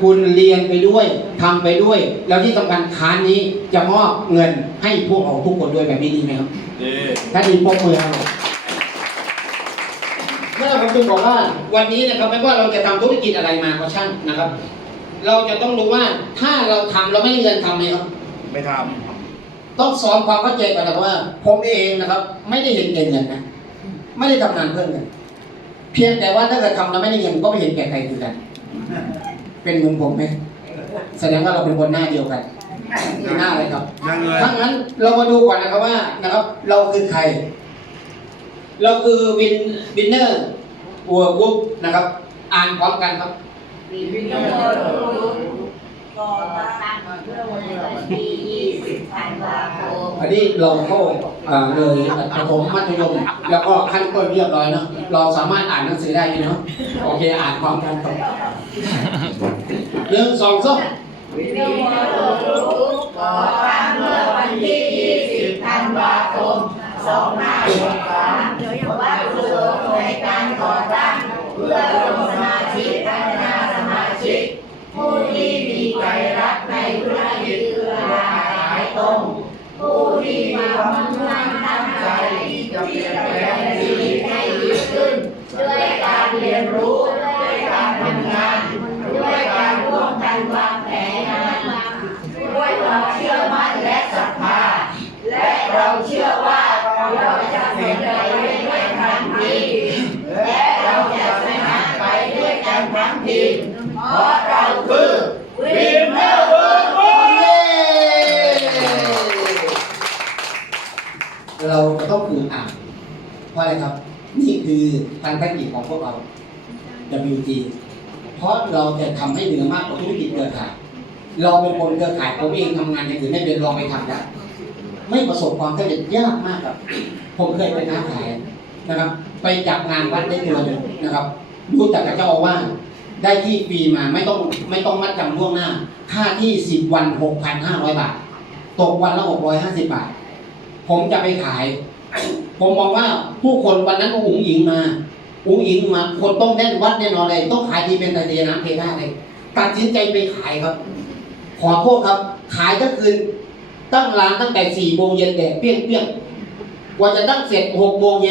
คุณเรียนไปด้วยทำไปด้วย แล้วที่สำคัญค้านนี้จะมอบเงินให้พวกเราทุกคนด้วยแบบนี้ดีไหมครับดีถ้าดีปรบมือครับผมเมื่อผมจึงบอกว่าวันนี้นะครับไม่ว่าเราจะทำธุรกิจอะไรมาก็ช่างนะครับ เราจะต้องรู้ว่าถ้าเราทำเราไม่มีเงินทำไหมครับ ไม่ทต้องสอนความเข้าใจก่อนนะครับว่า ผมเองนะครับ ไม่ได้เห็นแก่เงินนะไม่ได้ทำงานเพื่อเงินเพียงแต่ว่าถ้าเกิดทำแล้วไม่ได้เงินก็ไม่เห็นแก่ใครคือกัน เป็นเหมือนผมไหมแสดงว่าเราเป็นคนหน้าเดียวกันหน้าอะไรครับำยังเลยถ้างั้นเรามาดูก่อนนะครับว่านะครับ เราคือใคร เราคือวินวินเนอร์วัวกุ๊บนะครับ อ่านพร้อมกันครับวินโนก่อตั้งเมื่อวันที่20ธันวาคม อันนี้เราเข้าอ่าเลยประถมมัธยม แล้วก็ขั้นต้นเรียบร้อยเนาะเราสามารถอ่านหนังสือได้อยู่เนาะโอเคอ่านพร้อมกันครับหนึ่งสองสามวินโนก่อตั้งเมื่อวันที่ 20 ธันวาคม 2563วัตถุประสงค์ในการก่อตั้งเพื่อรวมสมาชิกพัฒนาสมาชิก ผู้ที่มีใจรักในธุรกิจเครือข่ายตรง ผู้ที่มีความมุ่งมั่นตั้งใจที่จะเปลี่ยนแปลงชีวิตให้ดีขึ้น ด้วยการเรียนรู้ด้วยการทำงาน ด้วยการร่วมกันวางแผนงานด้วยความเชื่อมั่นและศรัทธาและเราเชื่อว่าเราจะเป็นไปด้วยกันทั้งทีมและเราจะชนะไปด้วยกันทั้งทีเพราะเราคือ เราต้องฝึกอ่านเพราะอะไรครับ นี่คือพันธกิจของพวกเรา WG เพราะเราจะทำให้เหนือมากกว่าธุรกิจเครือข่ายเราเป็นคนเครือข่ายผมเองทำงานอย่างอื่นไม่เป็นลองไปทำได้ไม่ประสบความสำเร็จยากมากครับ ผมเคยไปค้าขายนะครับ ไปจับงานวัดได้เดือนหนึ่งนะครับรู้จักกับเจ้าอาวาสได้ที่ฟรีมาไม่ต้องไม่ต้องมัดจำล่วงหน้า ค่าที่สิบวันหกพันห้าร้อยบาท ตกวันละหกร้อยห้าสิบบาท ผมจะไปขาย ผมมองว่าผู้คนวันนั้นก็อุ๋งอิงมาอุ๋งอิงมา คนต้องแน่นวัดแน่นอนเลยต้องขายดีเป็นไตรเดียน้ำเทหน้าเลยตัดสินใจไปขายครับ ขอโทษครับ ขายก็คืนตั้งร้านตั้งแต่สี่โมงเย็นแดดเปี้ยงเปี้ยงกว่าจะตั้งเสร็จหกโมงเย็น